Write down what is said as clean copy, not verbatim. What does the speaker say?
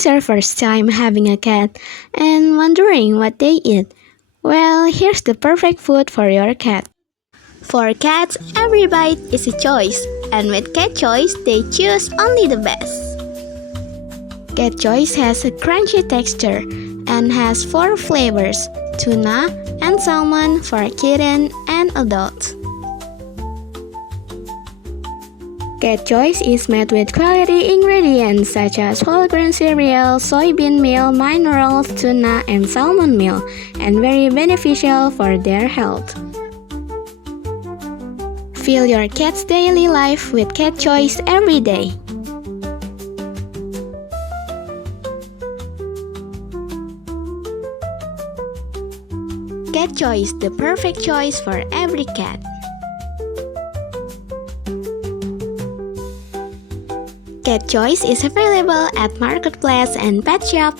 is your first time having a cat and wondering what they eat? Well, here's the perfect food for your cat. For cats, every bite is a choice, and with Cat Choice, they choose only the best. Cat Choice has a crunchy texture and has 4 flavors: tuna and salmon for kitten and adults. Cat Choice is made with quality ingredients such as whole grain cereal, soybean meal, minerals, tuna, and salmon meal, and very beneficial for their health. Fill your cat's daily life with Cat Choice every day. Cat Choice, the perfect choice for every cat. Cat Choice is available at Marketplace and Pet Shop.